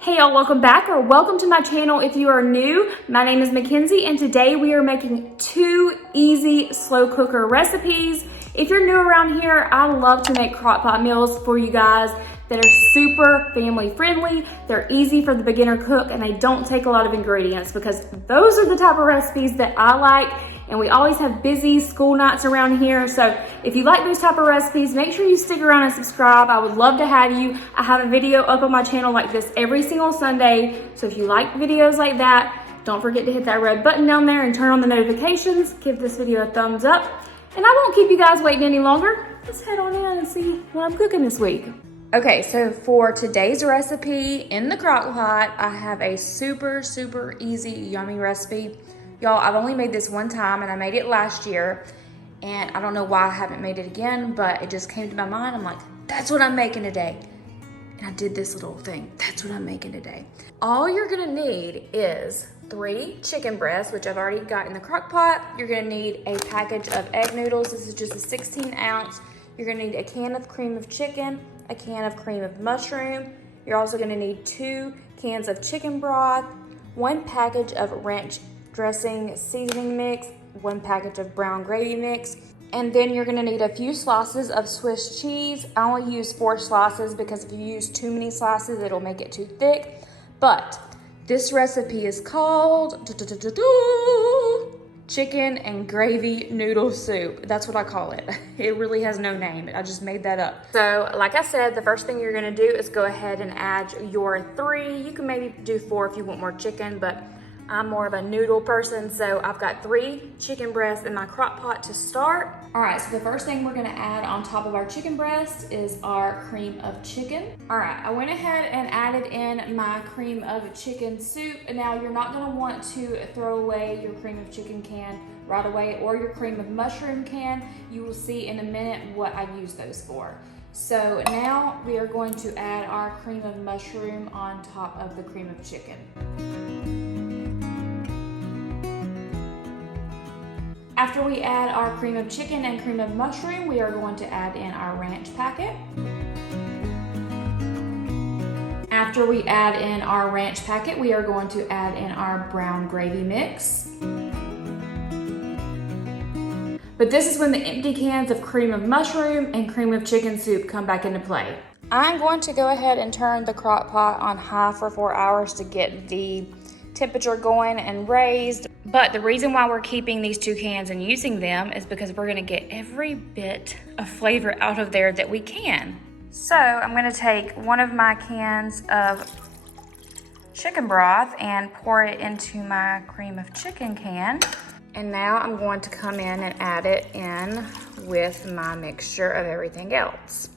Hey y'all, welcome back or welcome to my channel if you are new. My name is Mackenzie and today we are making 2 easy slow cooker recipes. If you're new around here, I love to make crock pot meals for you guys that are super family friendly. They're easy for the beginner cook and they don't take a lot of ingredients because those are the type of recipes that I like. And we always have busy school nights around here. So if you like those type of recipes, make sure you stick around and subscribe. I would love to have you. I have a video up on my channel like this every single Sunday. So if you like videos like that, don't forget to hit that red button down there and turn on the notifications. Give this video a thumbs up. And I won't keep you guys waiting any longer. Let's head on in and see what I'm cooking this week. Okay, so for today's recipe in the crock pot, I have a super easy, yummy recipe. Y'all, I've only made this one time and I made it last year and I don't know why I haven't made it again, but it just came to my mind. I'm like, that's what I'm making today. And I did this little thing. That's what I'm making today. All you're gonna need is 3 chicken breasts, which I've already got in the crock pot. You're gonna need a package of egg noodles. This is just a 16 ounce. You're gonna need a can of cream of chicken, a can of cream of mushroom. You're also gonna need 2 cans of chicken broth, 1 package of ranch dressing seasoning mix, 1 package of brown gravy mix, and then you're gonna need a few slices of Swiss cheese. I only use 4 slices because if you use too many slices, it'll make it too thick. But this recipe is called chicken and gravy noodle soup. That's what I call it. It really has no name. I just made that up. So like I said, the first thing you're gonna do is go ahead and add your 3. You can maybe do 4 if you want more chicken, but I'm more of a noodle person, so I've got 3 chicken breasts in my crock pot to start. All right, so the first thing we're gonna add on top of our chicken breast is our cream of chicken. All right, I went ahead and added in my cream of chicken soup. Now, you're not gonna want to throw away your cream of chicken can right away or your cream of mushroom can. You will see in a minute what I use those for. So now we are going to add our cream of mushroom on top of the cream of chicken. After we add our cream of chicken and cream of mushroom, we are going to add in our ranch packet. After we add in our ranch packet, we are going to add in our brown gravy mix. But this is when the empty cans of cream of mushroom and cream of chicken soup come back into play. I'm going to go ahead and turn the crock pot on high for 4 hours to get the temperature going and raised. But the reason why we're keeping these 2 cans and using them is because we're gonna get every bit of flavor out of there that we can. So I'm gonna take one of my cans of chicken broth and pour it into my cream of chicken can. And now I'm going to come in and add it in with my mixture of everything else.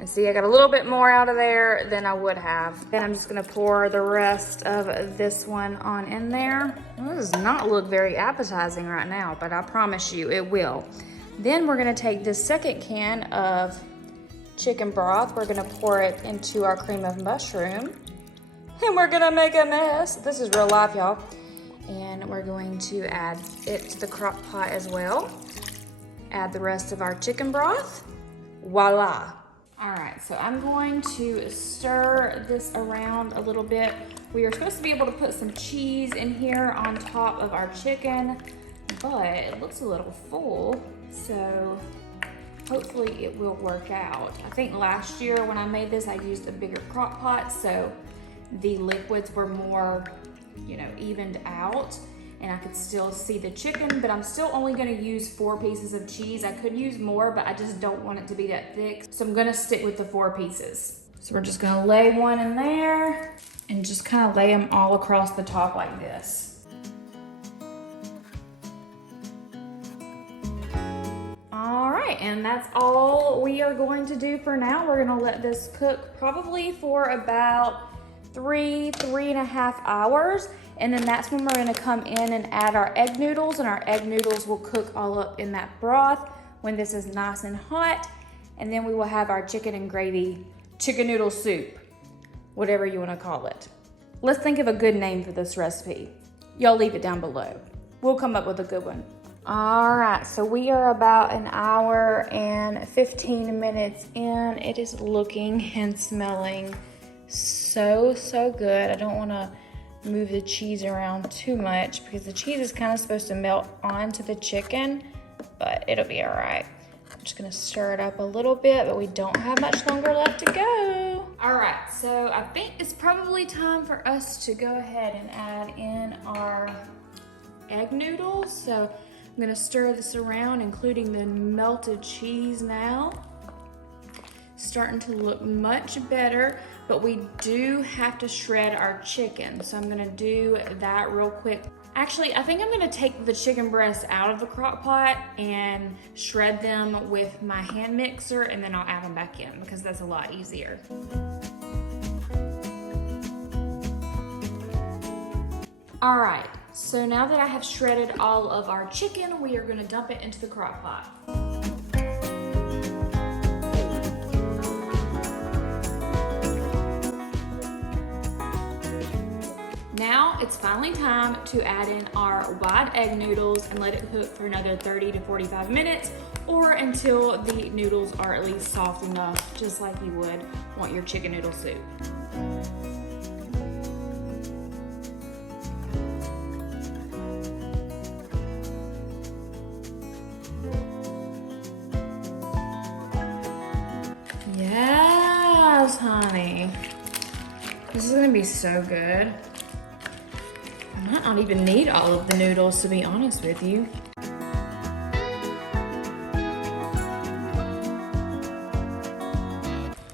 And see, I got a little bit more out of there than I would have. Then I'm just gonna pour the rest of this one on in there. Well, this does not look very appetizing right now, but I promise you it will. Then we're gonna take this second can of chicken broth. We're gonna pour it into our cream of mushroom. And we're gonna make a mess. This is real life, y'all. And we're going to add it to the crock pot as well. Add the rest of our chicken broth. Voila. All right, so I'm going to stir this around a little bit. We are supposed to be able to put some cheese in here on top of our chicken, but it looks a little full, so hopefully it will work out. I think last year when I made this, I used a bigger crock pot, so the liquids were more, evened out. And I could still see the chicken, but I'm still only gonna use 4 pieces of cheese. I could use more, but I just don't want it to be that thick. So I'm gonna stick with the 4 pieces. So we're just gonna lay one in there and just kind of lay them all across the top like this. All right, and that's all we are going to do for now. We're gonna let this cook probably for about 3.5 hours. And then that's when we're gonna come in and add our egg noodles, and our egg noodles will cook all up in that broth when this is nice and hot. And then we will have our chicken and gravy, chicken noodle soup, whatever you wanna call it. Let's think of a good name for this recipe. Y'all leave it down below. We'll come up with a good one. All right, so we are about 1 hour and 15 minutes in. It is looking and smelling so so good. I don't want to move the cheese around too much because the cheese is kind of supposed to melt onto the chicken, but it'll be all right. I'm just gonna stir it up a little bit, but we don't have much longer left to go. All right, so I think it's probably time for us to go ahead and add in our egg noodles. So I'm gonna stir this around, including the melted cheese now. Starting to look much better, but we do have to shred our chicken. So I'm gonna do that real quick. Actually, I think I'm gonna take the chicken breasts out of the crock pot and shred them with my hand mixer, and then I'll add them back in because that's a lot easier. All right, so now that I have shredded all of our chicken, we are gonna dump it into the crock pot. Now it's finally time to add in our wide egg noodles and let it cook for another 30 to 45 minutes or until the noodles are at least soft enough, just like you would want your chicken noodle soup. Yes, honey. This is gonna be so good. I might not even need all of the noodles, to be honest with you.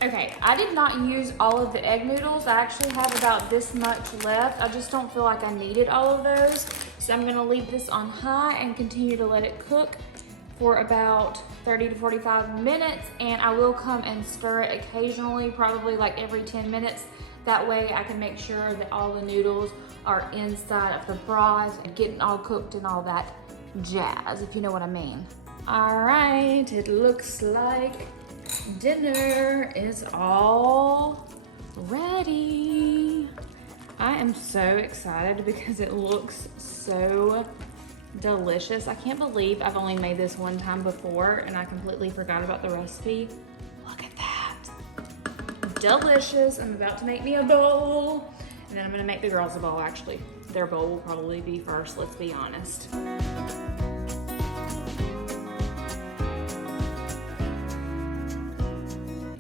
Okay, I did not use all of the egg noodles. I actually have about this much left. I just don't feel like I needed all of those. So I'm gonna leave this on high and continue to let it cook for about 30 to 45 minutes. And I will come and stir it occasionally, probably like every 10 minutes. That way I can make sure that all the noodles are inside of the broth and getting all cooked and all that jazz, if you know what I mean. All right, it looks like dinner is all ready. I am so excited because it looks so delicious. I can't believe I've only made this one time before and I completely forgot about the recipe. Look at that. Delicious. I'm about to make me a bowl. And then I'm gonna make the girls a bowl, actually. Their bowl will probably be first, let's be honest.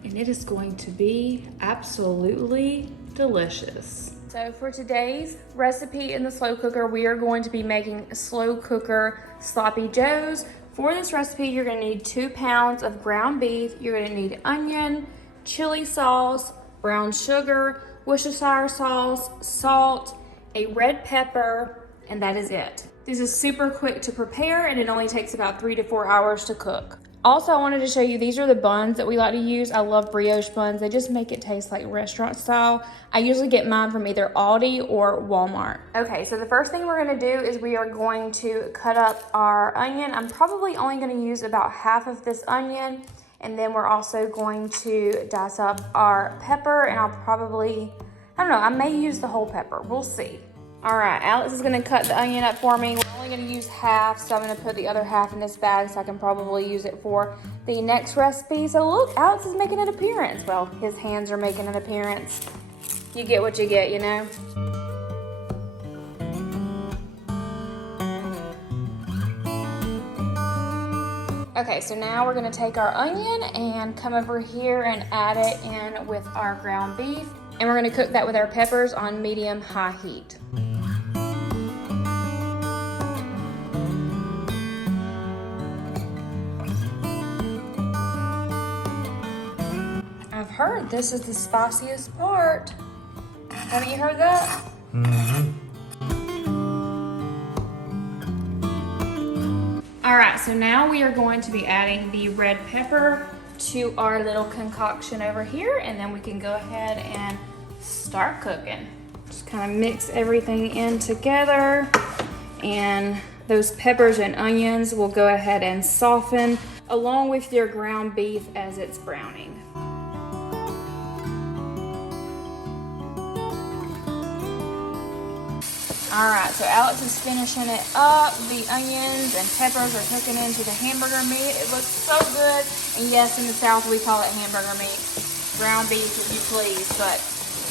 And it is going to be absolutely delicious. So for today's recipe in the slow cooker, we are going to be making slow cooker sloppy joes. For this recipe, you're gonna need 2 pounds of ground beef. You're gonna need onion, chili sauce, brown sugar, Worcestershire sauce, salt, a red pepper, and that is it. This is super quick to prepare and it only takes about 3 to 4 hours to cook. Also, I wanted to show you, these are the buns that we like to use. I love brioche buns. They just make it taste like restaurant style. I usually get mine from either Aldi or Walmart. Okay, so the first thing we're gonna do is we are going to cut up our onion. I'm probably only gonna use about half of this onion. And then we're also going to dice up our pepper, and I'll probably, I don't know, I may use the whole pepper. We'll see. All right, Alex is gonna cut the onion up for me. We're only gonna use half, so I'm gonna put the other half in this bag so I can probably use it for the next recipe. So look, Alex is making an appearance. Well, his hands are making an appearance. You get what you get, you know? Okay, so now we're gonna take our onion and come over here and add it in with our ground beef. And we're gonna cook that with our peppers on medium-high heat. I've heard this is the spiciest part. Haven't you heard that? Mm-hmm. All right, so now we are going to be adding the red pepper to our little concoction over here, and then we can go ahead and start cooking. Just kind of mix everything in together, and those peppers and onions will go ahead and soften along with your ground beef as it's browning. All right, so Alex is finishing it up. The onions and peppers are cooking into the hamburger meat. It looks so good. And yes, in the South, we call it hamburger meat. Ground beef, if you please, but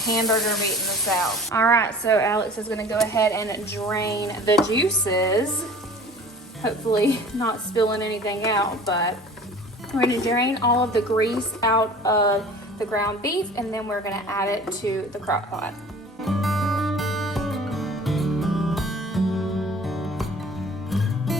hamburger meat in this out. All right, so Alex is gonna go ahead and drain the juices. Hopefully not spilling anything out, but we're gonna drain all of the grease out of the ground beef, and then we're gonna add it to the crock pot.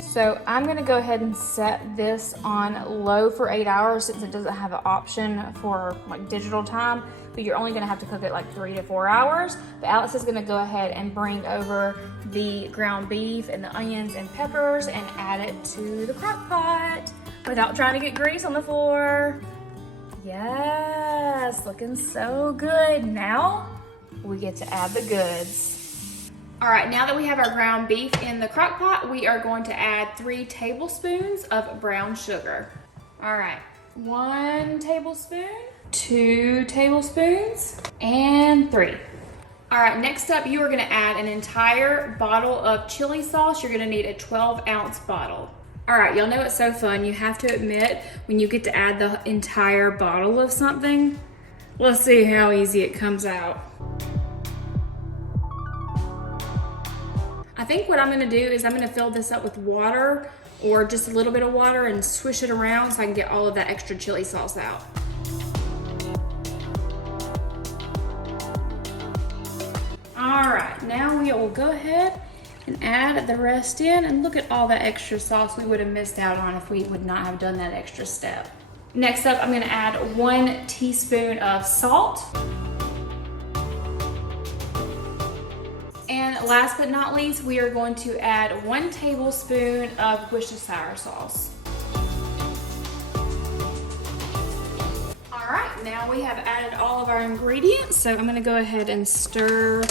So I'm gonna go ahead and set this on low for 8 hours since it doesn't have an option for like digital time, but you're only gonna have to cook it like 3 to 4 hours. But Alex is gonna go ahead and bring over the ground beef and the onions and peppers and add it to the crock pot without trying to get grease on the floor. Yes, looking so good. Now we get to add the goods. All right, now that we have our ground beef in the crock pot, we are going to add 3 tablespoons of brown sugar. All right, 1 tablespoon, 2 tablespoons, and 3. All right, next up, you are gonna add an entire bottle of chili sauce. You're gonna need a 12-ounce bottle. All right, y'all know it's so fun. You have to admit, when you get to add the entire bottle of something, let's see how easy it comes out. I think what I'm gonna do is I'm gonna fill this up with water or just a little bit of water and swish it around so I can get all of that extra chili sauce out. All right, now we will go ahead and add the rest in, and look at all that extra sauce we would have missed out on if we would not have done that extra step. Next up, I'm gonna add 1 teaspoon of salt. And last but not least, we are going to add 1 tablespoon of Worcestershire sauce. All right, now we have added all of our ingredients, so I'm gonna go ahead and stir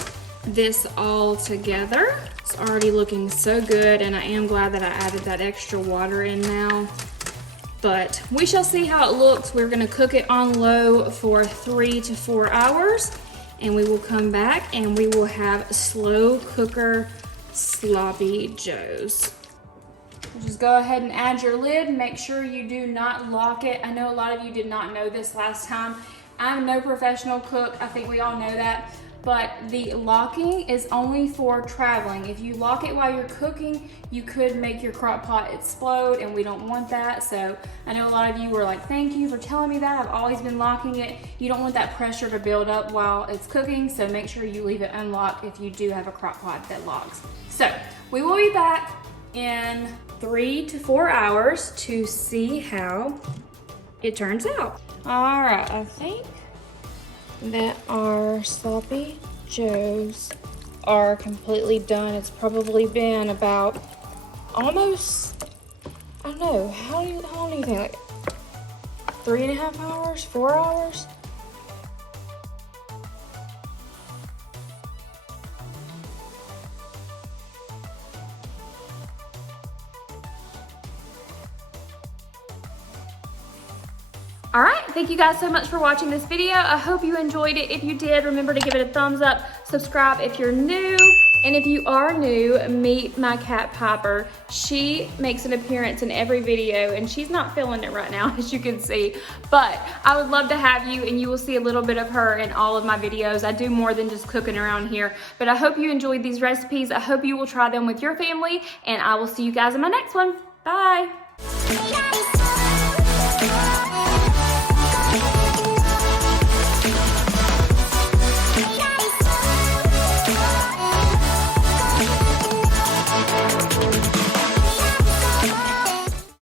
this all together. It's already looking so good, and I am glad that I added that extra water in now. But we shall see how it looks. We're gonna cook it on low for 3 to 4 hours. And we will come back and we will have slow cooker sloppy joes. Just go ahead and add your lid. Make sure you do not lock it. I know a lot of you did not know this last time. I'm no professional cook. I think we all know that. But the locking is only for traveling. If you lock it while you're cooking, you could make your crock pot explode, and we don't want that. So I know a lot of you were like, thank you for telling me that. I've always been locking it. You don't want that pressure to build up while it's cooking, so make sure you leave it unlocked if you do have a crock pot that locks. So we will be back in 3 to 4 hours to see how it turns out. All right, I think that our sloppy joes are completely done. It's probably been about almost, I don't know, how long do you think? Like 3.5 hours, 4 hours? All right, thank you guys so much for watching this video. I hope you enjoyed it. If you did, remember to give it a thumbs up, subscribe if you're new. And if you are new, meet my cat Piper. She makes an appearance in every video, and she's not feeling it right now, as you can see. But I would love to have you, and you will see a little bit of her in all of my videos. I do more than just cooking around here. But I hope you enjoyed these recipes. I hope you will try them with your family, and I will see you guys in my next one. Bye.